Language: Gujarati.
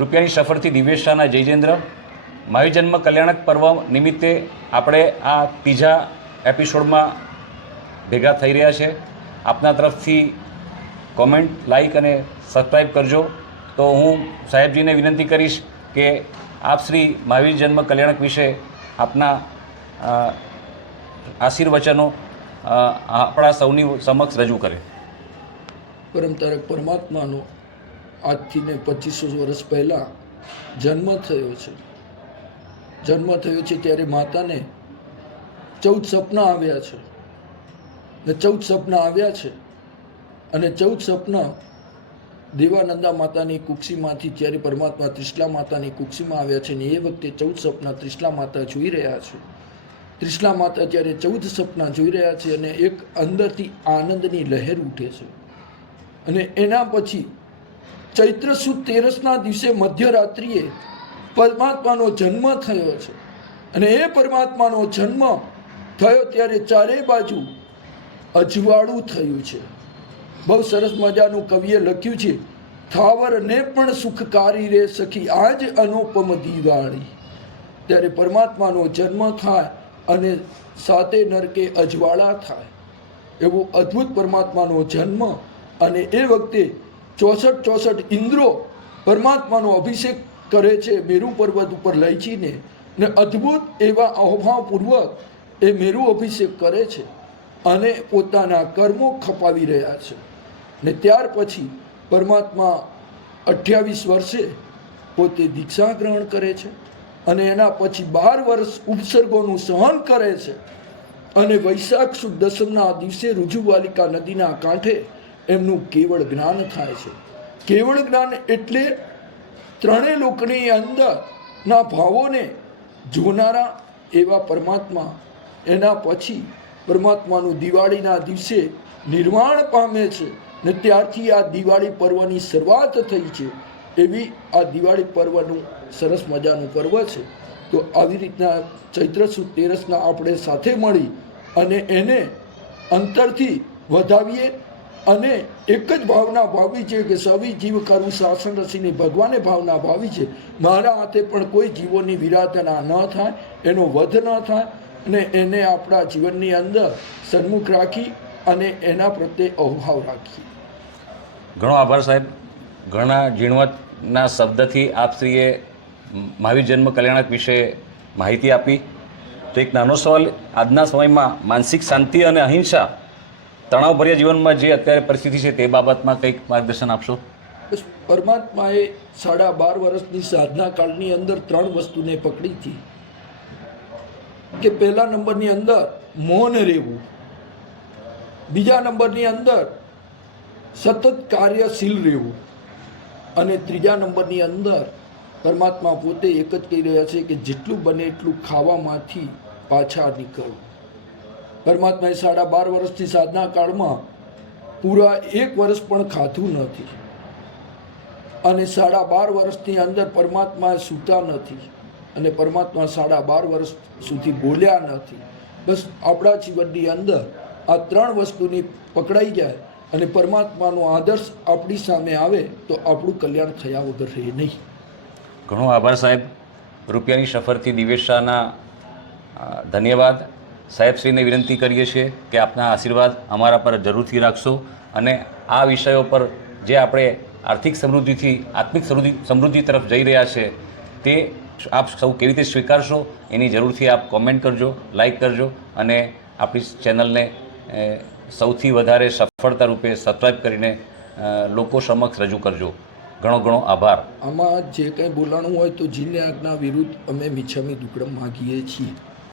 રૂપિયાની સફરથી દિવ્યેશ શાહના જયજેન્દ્ર. મહાવીર જન્મ કલ્યાણક પર્વ નિમિત્તે આપણે આ ત્રીજા એપિસોડમાં ભેગા થઈ રહ્યા છે. આપના તરફથી કોમેન્ટ, લાઇક અને સબસ્ક્રાઈબ કરજો. તો હું સાહેબજીને વિનંતી કરીશ કે આપ શ્રી મહાવીર જન્મ કલ્યાણક વિશે આપના આશીર્વચનો આપણા સૌની સમક્ષ રજૂ કરે. પરમ તારક પરમાત્માનો આજથી ને 2500 વર્ષ પહેલાં જન્મ થયો છે. જન્મ થયો છે ત્યારે માતાને 14 સપના આવ્યા છે ને 14 સપના આવ્યા છે અને 14 સપના દેવાનંદા માતાની કુક્ષીમાંથી જ્યારે પરમાત્મા ત્રિશલા માતાની કુક્ષીમાં આવ્યા છે ને એ વખતે 14 સપના ત્રિશલા માતા જોઈ રહ્યા છે. ત્રિશલા માતા જ્યારે 14 સપના જોઈ રહ્યા છે અને એક અંદરથી આનંદની લહેર ઉઠે છે. અને એના પછી ચૈત્ર સુદ 13ના દિવસે મધ્યરાત્રિએ પરમાત્માનો જન્મ થયો છે. અને એ પરમાત્માનો જન્મ થયો ત્યારે ચારે બાજુ અજવાળું થયું છે. બહુ સરસ મજાનું કવિએ લખ્યું છે, થાવરને પણ સુખકારી રે સખી આજ અનુપમ દિવાળી. ત્યારે પરમાત્માનો જન્મ થાય અને સાતે નરકે અજવાળા થાય એવો અદ્ભુત પરમાત્માનો જન્મ. અને એ વખતે 64 ઇન્દ્રો પરમાત્માનો અભિષેક કરે છે મેરુ પર્વત ઉપર લઈ જઈને, ને અદ્ભુત એવા અહોભાવપૂર્વક એ મેરુ અભિષેક કરે છે અને પોતાના કર્મો ખપાવી રહ્યા છે. ને ત્યાર પછી પરમાત્મા 28 વર્ષે પોતે દીક્ષા ગ્રહણ કરે છે અને એના પછી 12 વર્ષ ઉપસર્ગોનું સહન કરે છે. અને વૈશાખ સુદ દસમના દિવસે રુજુવાલિકા નદીના કાંઠે એમનું કેવળ જ્ઞાન થાય છે. કેવળ જ્ઞાન એટલે ત્રણેય લોકની અંદરના ભાવોને જોનારા એવા પરમાત્મા. એના પછી પરમાત્માનું દિવાળીના દિવસે નિર્વાણ પામે છે ને ત્યારથી આ દિવાળી પર્વની શરૂઆત થઈ છે. એવી આ દિવાળી પર્વનું સરસ મજાનું પર્વ છે. તો આવી રીતના ચૈત્ર સુદ 13ના આપણે સાથે મળી અને એને અંતરથી વધાવીએ અને એક જ ભાવના ભાવી છે કે સવી જીવ કરું શાસન રસીની ભગવાને ભાવના ભાવી છે. મારા હાથે પણ કોઈ જીવોની વિરાધના ન થાય, એનો વધ ન થાય અને એને આપણા જીવનની અંદર સન્મુખ રાખી અને એના પ્રત્યે અહોભાવ રાખીએ. ઘણો આભાર સાહેબ. ઘણા ઝીણવટના શબ્દથી આપશ્રીએ મહાવીર જન્મ કલ્યાણક વિશે માહિતી આપી. તો એક નાનો સવાલ, આજના સમયમાં માનસિક શાંતિ અને અહિંસા તણાવભર્યા જીવનમાં જે અત્યારે પરિસ્થિતિ છે તે બાબતમાં કંઈક માર્ગદર્શન આપશો? પરમાત્માએ 12.5 વર્ષની સાધના કાળની અંદર 3 વસ્તુને પકડી હતી કે પહેલા નંબરની અંદર મૌન રહેવું, બીજા નંબરની અંદર સતત કાર્યશીલ રહેવું અને ત્રીજા નંબરની અંદર પરમાત્મા પોતે એક જ કહી રહ્યા છે કે જેટલું બને એટલું ખાવામાંથી પાછા નીકળવું. પરમાત્માએ 12.5 વર્ષથી સાધના કાળમાં પૂરા 1 વર્ષ પણ ખાધું નથી અને 12.5 વર્ષની અંદર પરમાત્મા સૂતા નથી અને પરમાત્મા 12.5 વર્ષ સુધી બોલ્યા નથી. બસ આપણા જીવનની અંદર આ 3 વસ્તુની પકડાઈ જાય અને પરમાત્માનો આદર્શ આપણી સામે આવે તો આપણું કલ્યાણ થયા વગર રહે નહીં. ઘણો આભાર સાહેબ. રૂપિયાની સફરથી દિવ્યેશ શાહના ધન્યવાદ. સાહેબશ્રીને વિનંતી કરીએ છીએ કે આપના આશીર્વાદ અમારા પર જરૂરથી રાખશો અને આ વિષયો પર જે આપણે આર્થિક સમૃદ્ધિથી આત્મિક સમૃદ્ધિ તરફ જઈ રહ્યા છે તે આપ સૌ કેવી રીતે સ્વીકારશો એની જરૂરથી આપ કોમેન્ટ કરજો, લાઈક કરજો અને આપણી ચેનલને સૌથી વધારે સફળતા રૂપે સબસ્ક્રાઈબ કરીને લોકો સમક્ષ રજૂ કરજો. ઘણો ઘણો આભાર. આમાં જે કંઈ બોલાણું હોય તો જીને આજ્ઞા વિરુદ્ધ અમે મિચ્છામી દુક્કડમ માગીએ છીએ.